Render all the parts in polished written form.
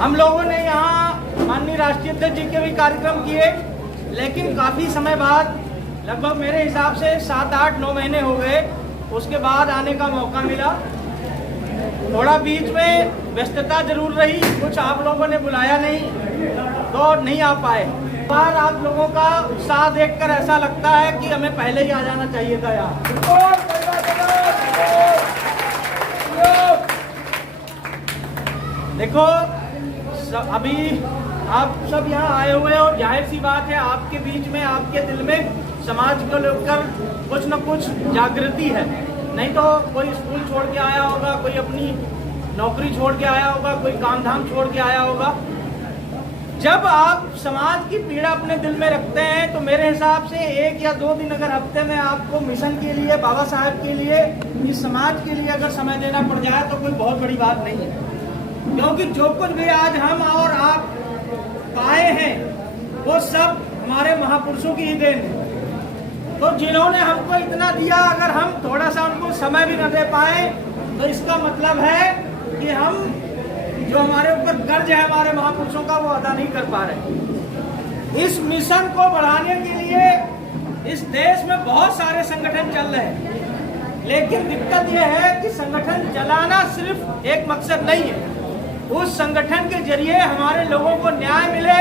हम लोगों ने यहाँ माननीय राष्ट्रीय अध्यक्ष जी के भी कार्यक्रम किए, लेकिन काफ़ी समय बाद, लगभग मेरे हिसाब से 7, 8, 9 महीने हो गए, उसके बाद आने का मौका मिला। थोड़ा बीच में व्यस्तता जरूर रही, कुछ आप लोगों ने बुलाया नहीं तो नहीं आ पाए। बार आप लोगों का उत्साह देखकर ऐसा लगता है कि हमें पहले ही आ जाना चाहिए था यहाँ। देखो अभी आप सब यहाँ आए हुए हैं और जाहिर सी बात है आपके बीच में, आपके दिल में समाज को लेकर कुछ न कुछ जागृति है। नहीं तो कोई स्कूल छोड़ के आया होगा, कोई अपनी नौकरी छोड़ के आया होगा, कोई काम धाम छोड़ के आया होगा। जब आप समाज की पीड़ा अपने दिल में रखते हैं तो मेरे हिसाब से 1 या 2 दिन अगर हफ्ते में आपको मिशन के लिए, बाबा साहब के लिए, इस समाज के लिए अगर समय देना पड़ जाए तो कोई बहुत बड़ी बात नहीं है। क्योंकि जो कुछ भी आज हम और आप पाए हैं वो सब हमारे महापुरुषों की ही देन है। तो जिन्होंने हमको इतना दिया, अगर हम थोड़ा सा उनको समय भी न दे पाए तो इसका मतलब है कि हम जो हमारे ऊपर कर्ज है हमारे महापुरुषों का, वो अदा नहीं कर पा रहे। इस मिशन को बढ़ाने के लिए इस देश में बहुत सारे संगठन चल रहे हैं, लेकिन दिक्कत यह है कि संगठन चलाना सिर्फ एक मकसद नहीं है। उस संगठन के जरिए हमारे लोगों को न्याय मिले,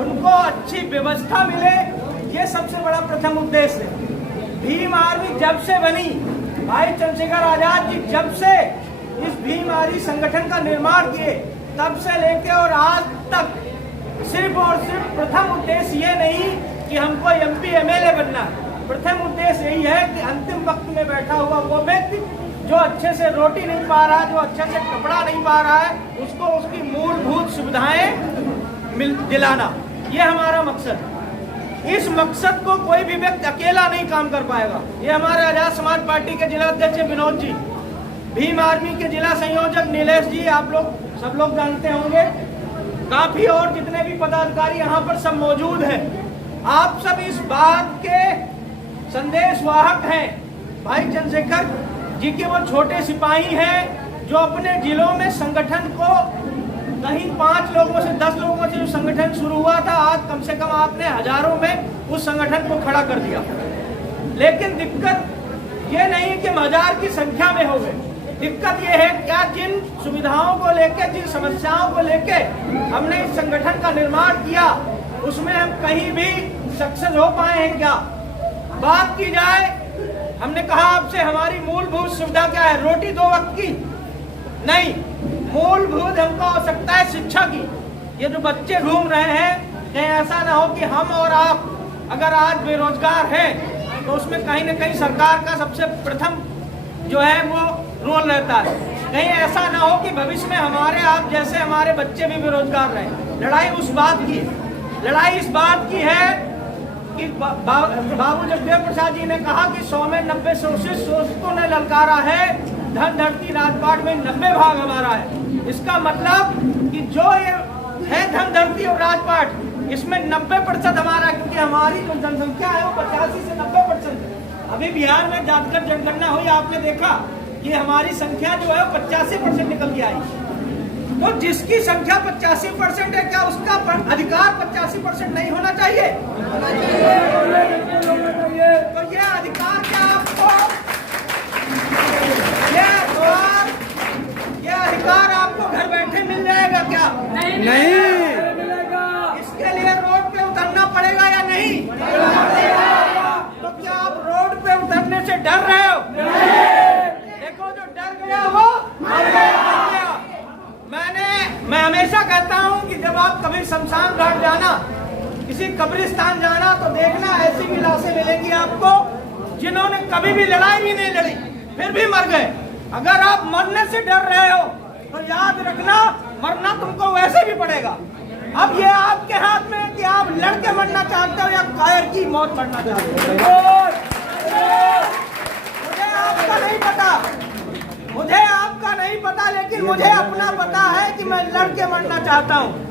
उनको अच्छी व्यवस्था मिले, ये सबसे बड़ा प्रथम उद्देश्य है। भीम आर्मी जब से बनी, भाई चंद्रशेखर आजाद जी जब से इस भीम आर्मी संगठन का निर्माण किए, तब से लेके और आज तक सिर्फ और सिर्फ प्रथम उद्देश्य ये नहीं कि हमको MP MLA बनना है। प्रथम उद्देश्य यही है कि अंतिम वक्त में बैठा हुआ वो व्यक्ति जो अच्छे से रोटी नहीं पा रहा, जो अच्छे से कपड़ा नहीं पा रहा है, उसको उसकी मूलभूत सुविधाएं दिलाना, ये हमारा मकसद है। इस मकसद को कोई भी व्यक्ति अकेला नहीं काम कर पाएगा। ये हमारे आजाद समाज पार्टी के जिला अध्यक्ष विनोद जी, भीम आर्मी के जिला संयोजक नीलेश जी, आप लोग सब लोग जानते होंगे, काफी और जितने भी पदाधिकारी यहाँ पर सब मौजूद हैं। आप सब इस बात के संदेश वाहक हैं। भाई चंद्रशेखर जी के वो छोटे सिपाही हैं जो अपने जिलों में संगठन को कहीं 5 लोगों से 10 लोगों से जो संगठन शुरू हुआ था, आज कम से कम आपने हजारों में उस संगठन को खड़ा कर दिया। लेकिन दिक्कत ये नहीं है कि हम 1000 की संख्या में हो गए। दिक्कत ये है क्या जिन सुविधाओं को लेके, जिन समस्याओं को लेके हमने इस संगठन का निर्माण किया, उसमें हम कहीं भी सक्सेस हो पाए हैं क्या? बात की जाए, हमने कहा आपसे हमारी मूलभूत सुविधा क्या है? रोटी 2 वक्त की नहीं, मूलभूत हमको आवश्यकता है शिक्षा की। ये जो बच्चे घूम रहे हैं, कहीं ऐसा ना हो कि हम और आप अगर आज बेरोजगार हैं तो उसमें कहीं ना कहीं सरकार का सबसे प्रथम जो है वो रोल रहता है। कहीं ऐसा ना हो कि भविष्य में हमारे आप जैसे हमारे बच्चे भी बेरोजगार रहें। लड़ाई उस बात की है, लड़ाई इस बात की है कि बाबू जगदेव प्रसाद जी ने कहा कि 100 में 90 शोषितों ने ललकारा है, धन धरती राजपाट में 90 भाग हमारा है। इसका मतलब कि जो ये है धन धरती और राजपाट, इसमें 90% हमारा, क्योंकि हमारी जो जनसंख्या है वो 85 से 90%। अभी बिहार में जाकर जनगणना हुई, आपने देखा कि हमारी संख्या जो है 85% निकल के आई। तो जिसकी संख्या 85% है, क्या उसका अधिकार 85% नहीं होना चाहिए? तो ये अधिकार क्या आपको, ये अधिकार आपको घर बैठे मिल जाएगा क्या? नहीं। इसके लिए रोड पे उतरना पड़ेगा या नहीं? तो क्या आप रोड पे उतरने से डर रहे हो? देखो जो डर गया वो मर गया। मैं हमेशा कहता हूँ कि जब आप कभी शमशान घाट जाना, किसी कब्रिस्तान जाना, तो देखना ऐसी भी लाशें मिलेंगी आपको जिन्होंने कभी भी लड़ाई भी नहीं लड़ी, फिर भी मर गए। अगर आप मरने से डर रहे हो तो याद रखना, मरना तुमको वैसे भी पड़ेगा। अब ये आपके हाथ में है कि आप लड़के मरना चाहते हो या कायर की मौत मरना चाहते हो। मुझे आपका नहीं पता, मुझे आपका नहीं पता, लेकिन मुझे अपना पता है कि मैं लड़के मरना चाहता हूँ।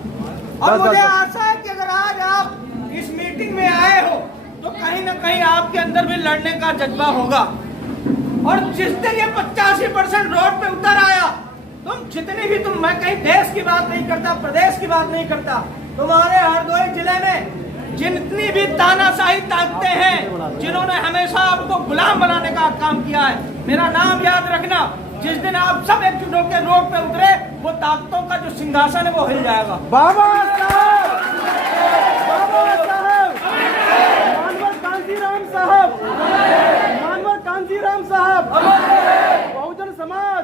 और मुझे आशा है कि अगर आज आप इस मीटिंग में आए हो तो कहीं ना कहीं आपके अंदर भी लड़ने का जज्बा होगा। और जिस दिन ये 85% रोड पे उतर आया, तुम जितनी भी मैं कहीं देश की बात नहीं करता, प्रदेश की बात नहीं करता, तुम्हारे हरदोई जिले में जितनी भी तानाशाही ताकतें हैं, जिन्होंने हमेशा आपको गुलाम बनाने का काम किया है, मेरा नाम याद रखना, जिस दिन आप सब एकजुट होकर रोड पे उतरे, वो ताकतों का जो सिंहासन है वो हिल जाएगा। बाबा साहब, मानव कांसीराम साहब, मानव कांसीराम साहब, बहुजन समाज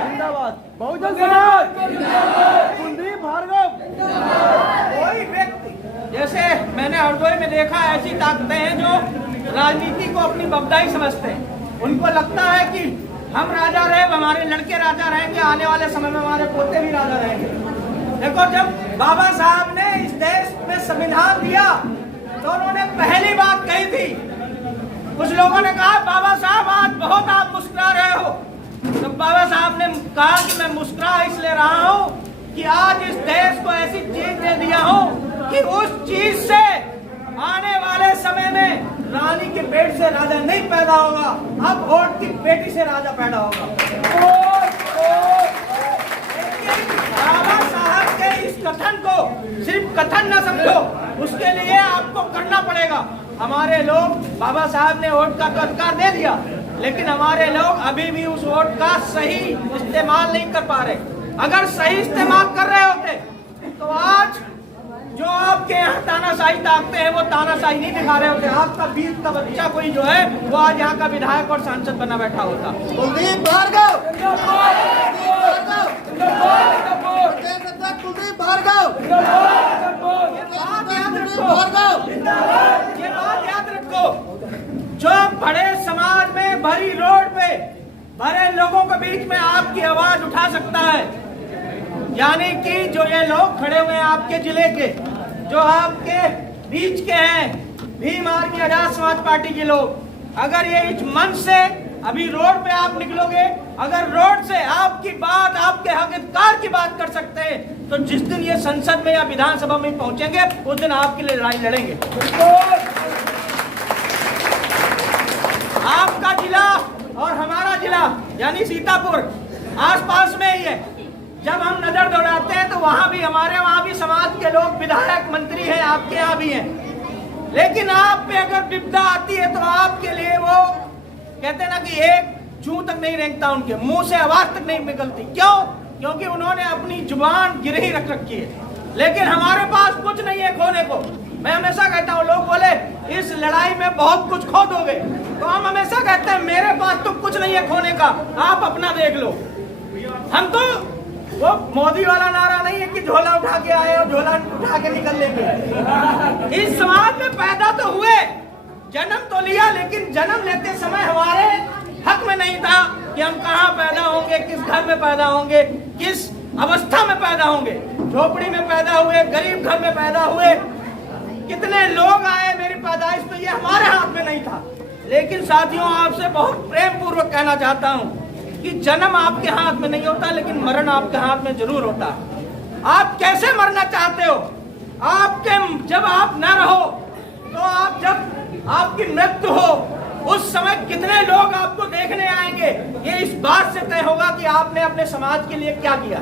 जिंदाबाद, बहुजन समाज, कुलदीप भार्गव। कोई व्यक्ति, जैसे मैंने हरदोई में देखा, ऐसी ताकतें हैं जो राजनीति को अपनी बबदाई समझते हैं। उनको लगता है कि हम राजा रहे, हमारे लड़के राजा रहेंगे, आने वाले समय में हमारे पोते भी राजा रहेंगे। देखो, जब बाबा साहब ने इस देश में संविधान दिया तो उन्होंने पहली बात कही थी, कुछ लोगों ने कहा बाबा साहब आज बहुत आप मुस्कुरा रहे हो, तो बाबा साहब ने कहा कि मैं मुस्कुरा इसलिए रहा हूँ कि आज इस देश को ऐसी चीज दे दिया हूँ कि उस चीज से आने वाले समय में रानी के पेट से राजा नहीं पैदा होगा, अब वोट की बेटी से राजा पैदा होगा। बाबा साहब के इस कथन को सिर्फ कथन न समझो, उसके लिए आपको करना पड़ेगा। हमारे लोग, बाबा साहब ने वोट का तो अधिकार दे दिया, लेकिन हमारे लोग अभी भी उस वोट का सही इस्तेमाल नहीं कर पा रहे। अगर सही इस्तेमाल कर रहे होते तो आज जो आपके यहाँ तानाशाही ताकते हैं वो तानाशाही नहीं दिखा रहे होते। आपका 20 का बच्चा कोई जो है वो आज यहाँ का विधायक और सांसद बना बैठा होता। कुलदीप भार्गव, कुलदीप भार्गव, ये बात याद रखो, जो बड़े समाज में भरी रोड पे भरे लोगों के बीच में आपकी आवाज उठा सकता है, यानी कि जो ये लोग खड़े हुए हैं आपके जिले के, जो आपके बीच के हैं, भीम आर्मी आजाद समाज पार्टी के लोग, अगर ये इस मंच से अभी रोड पे आप निकलोगे, अगर रोड से आपकी बात, आपके हक अधिकार की बात कर सकते हैं, तो जिस दिन ये संसद में या विधानसभा में पहुंचेंगे उस दिन आपके लिए लड़ाई लड़ेंगे। आपका जिला और हमारा जिला यानी सीतापुर आसपास में ही है। जब हम नजर दौड़ाते हैं तो हमारे वहाँ भी समाज के लोग विधायक मंत्री हैं, आपके यहाँ भी हैं, लेकिन आप पे अगर विपदा आती है तो आपके लिए वो कहते हैं ना कि एक जूं तक नहीं रेंगता, उनके मुंह से आवाज तक नहीं निकलती। क्यों? क्योंकि उन्होंने अपनी जुबान गिरही रख रखी है। लेकिन हमारे पास कुछ नहीं है खोने को। मैं हमेशा कहता हूँ, लोग बोले इस लड़ाई में बहुत कुछ खो दोगे, तो हम हमेशा कहते हैं मेरे पास तो कुछ नहीं है खोने का, आप अपना देख लो। हम तो वो मोदी वाला नारा नहीं है कि झोला उठा के आए और झोला उठा के निकल लेंगे। इस समाज में पैदा तो हुए, जन्म तो लिया, लेकिन जन्म लेते समय हमारे हक में नहीं था कि हम कहाँ पैदा होंगे, किस घर में पैदा होंगे, किस अवस्था में पैदा होंगे। झोपड़ी में पैदा हुए, गरीब घर में पैदा हुए, कितने लोग आए मेरी पैदाइश पे, ये हमारे हाथ में नहीं था। लेकिन साथियों, आपसे बहुत प्रेम पूर्वक कहना चाहता हूँ कि जन्म आपके हाथ में नहीं होता, लेकिन मरण आपके हाथ में जरूर होता है। आप कैसे मरना चाहते हो? आपके जब आप न रहो, तो आप जब आपकी मृत्यु हो, उस समय कितने लोग आपको देखने आएंगे, ये इस बात से तय होगा कि आपने अपने समाज के लिए क्या किया।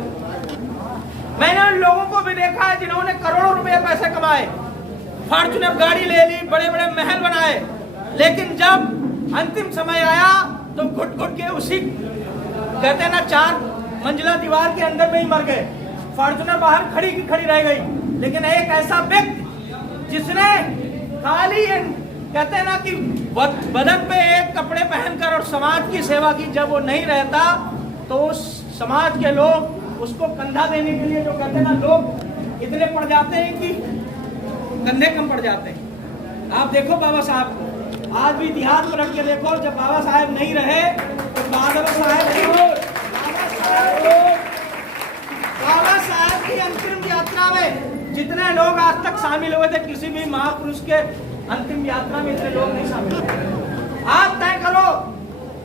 मैंने उन लोगों को भी देखा है जिन्होंने करोड़ों रुपए पैसे कमाए, फॉर्च्यूनर गाड़ी ले ली, बड़े बड़े महल बनाए, लेकिन जब अंतिम समय आया तो घुट घुट के उसी कहते हैं ना 4 मंजिला दीवार के अंदर में ही मर गए। फॉर्च्यूनर बाहर खड़ी की खड़ी रह गई। लेकिन एक ऐसा व्यक्ति जिसने खाली कहते हैं ना कि बदन पे एक कपड़े पहनकर और समाज की सेवा की, जब वो नहीं रहता तो उस समाज के लोग उसको कंधा देने के लिए, जो कहते हैं ना, लोग इतने पड़ जाते हैं कि कंधे कम पड़ जाते हैं। आप देखो बाबा साहब को, आज भी इतिहास में रख के देखो, जब बाबा साहब नहीं रहे तो बाबा साहब की अंतिम यात्रा में जितने लोग आज तक शामिल हुए थे, किसी भी महापुरुष के अंतिम यात्रा में इतने लोग नहीं शामिल हुए। आज तय करो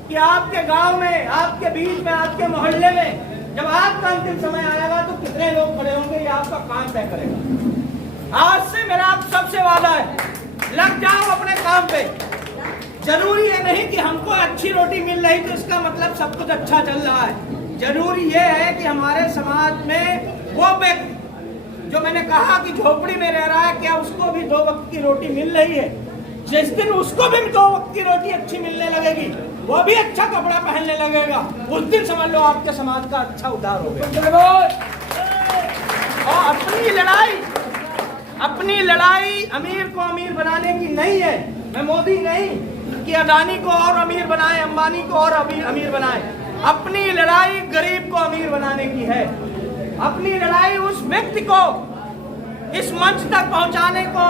कि आपके गांव में, आपके बीच में, आपके मोहल्ले में जब आपका अंतिम समय आएगा तो कितने लोग खड़े होंगे, ये आपका काम तय करेगा। आज से मेरा आप सबसे वादा है, लग जाओ अपने काम पे। जरूरी है नहीं कि हमको अच्छी रोटी मिल रही तो इसका मतलब सब कुछ अच्छा चल रहा है। जरूरी ये है कि हमारे समाज में वो व्यक्ति जो मैंने कहा कि झोपड़ी में रह रहा है, क्या उसको भी 2 वक्त की रोटी मिल रही है? जिस दिन उसको भी 2 वक्त की रोटी अच्छी मिलने लगेगी, वो भी अच्छा कपड़ा पहनने लगेगा, उस दिन समझ लो आपके समाज का अच्छा उद्धार हो गया। और अपनी लड़ाई अमीर को अमीर बनाने की नहीं है। मैं मोदी नहीं कि अडानी को और अमीर बनाए, अंबानी को और अमीर बनाए। अपनी लड़ाई गरीब को अमीर बनाने की है। अपनी लड़ाई उस व्यक्ति को इस मंच तक पहुंचाने को,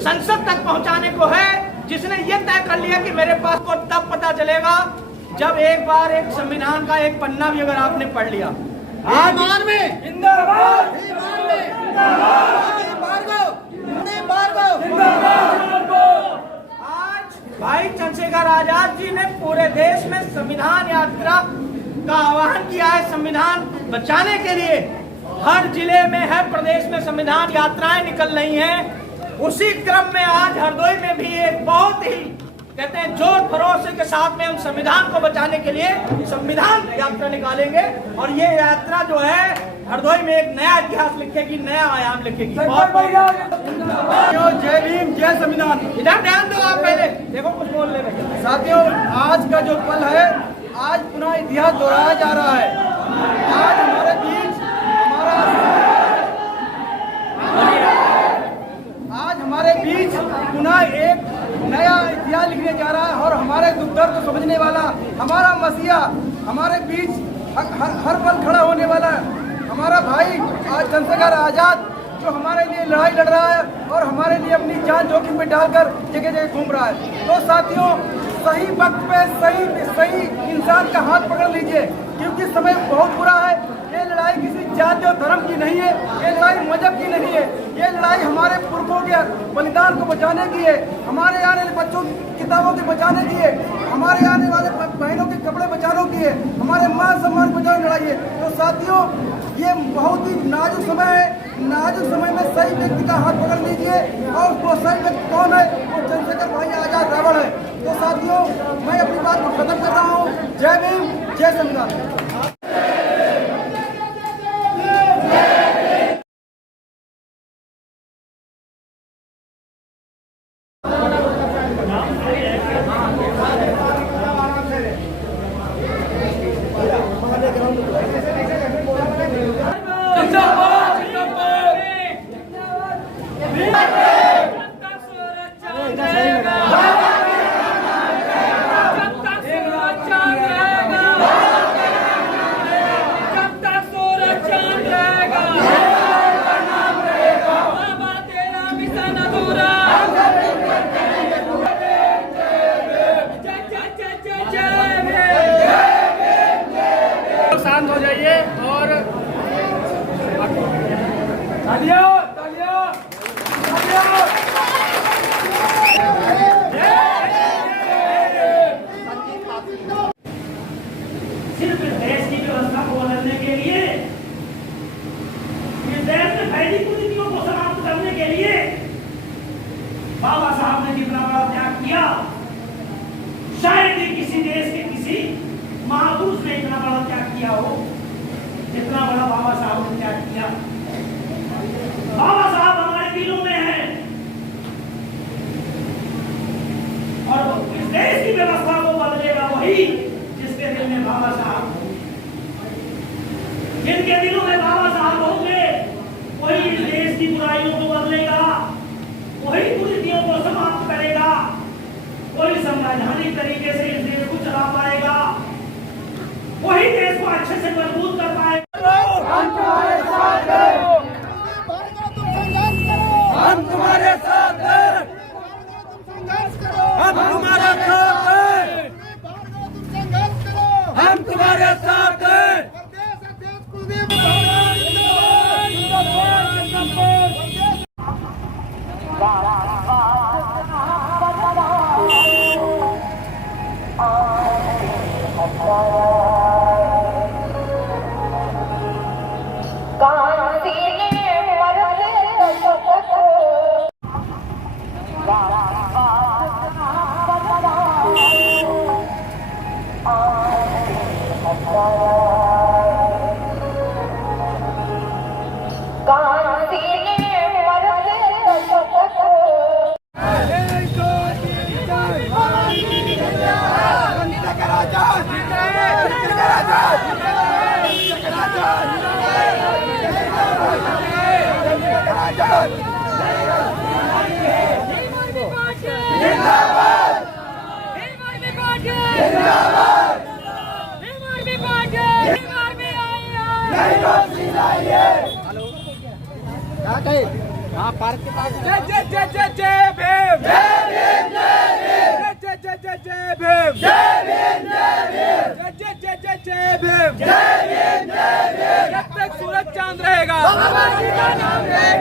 संसद तक पहुंचाने को है, जिसने ये तय कर लिया कि मेरे पास को तब पता चलेगा जब एक बार एक संविधान का एक पन्ना भी अगर आपने पढ़ लिया। ईमान में जिंदाबाद, ईमान में जिंदाबाद। आज भाई चंद्रशेखर आजाद जी ने पूरे देश में संविधान यात्रा का आह्वान किया है। संविधान बचाने के लिए हर जिले में, हर प्रदेश में संविधान यात्राएं निकल रही हैं। उसी क्रम में आज हरदोई में भी एक बहुत ही कहते हैं जोर भरोसे के साथ में हम संविधान को बचाने के लिए संविधान यात्रा निकालेंगे। और ये यात्रा जो है हरदोई में एक नया इतिहास लिखेगी, नया आयाम लिखेगी। जय भीम, जय संविधान। इधर ध्यान दो, आप पहले देखो कुछ बोल ले रहे। साथियों, आज का जो पल है, आज पुनः इतिहास दोहराया जा रहा है। आज हमारे बीच पुनः एक नया इतिहास लिखने जा रहा है। और हमारे दुख दर्द को समझने वाला हमारा मसीहा, हमारे बीच हर पल खड़ा होने वाला हमारा भाई आज चंद्रशेखर आजाद, जो हमारे लिए लड़ाई लड़ रहा है और हमारे लिए अपनी जान जोखिम में डालकर जगह जगह घूम रहा है। तो साथियों, सही वक्त पे सही इंसान का हाथ पकड़ लीजिए, क्योंकि समय बहुत बुरा है। ये लड़ाई किसी जाति और धर्म की नहीं है, ये लड़ाई मजहब की नहीं है, ये लड़ाई हमारे पुरखों के बलिदान को बचाने की है, हमारे आने वाले बच्चों की किताबों के बचाने की है, हमारे आने वाले बहनों के कपड़े बचाने की है, हमारे मान सम्मान बचाने लड़ाई है। तो साथियों, ये बहुत ही नाजुक समय है। नाजुक समय में सही व्यक्ति का हाथ पकड़ लीजिए, और वो सही व्यक्ति कौन है? वो चंद्रशेखर भाई आजाद रावण है। तो साथियों, मैं अपनी बात को खत्म कर रहा हूँ। जय भीम, जय संविधान। शांत हो जाइए और तालियां तालियां तालियां। सिर्फ देश की व्यवस्था को बदलने के लिए, इस देश में फैली कुरीतियों को समाप्त करने के लिए बाबा साहब ने जितना बड़ा त्याग किया, शायद ही किसी देश के किसी महापुरुष ने इतना बड़ा त्याग किया हो जितना बड़ा बाबा साहब ने त्याग किया। बाबा साहब हमारे दिलों में हैं, और इस देश की व्यवस्था को बदलेगा वही जिसके दिल में बाबा साहब, जिनके दिलों में बाबा साहब होंगे वही इस देश की बुराइयों को बदलेगा, वही कुरीतियों को समाप्त करेगा, वही संवैधानिक तरीके से इस देश को चला पाएगा, वही देश को अच्छे से मजबूत कर पाएगा। हम तुम्हारे साथ हैं, हम तुम्हारे साथ हैं, हम तुम्हारे साथ हैं, हम तुम्हारे साथ हैं। हाँ पार्क के पास जय जय जय जय जय भीम जय जय जय जय भीम जय जय जय जय जय भीम जब तक सूरज चांद रहेगा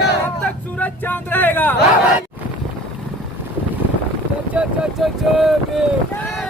जब तक सूरज चांद रहेगा जय जय जय जय जय भीम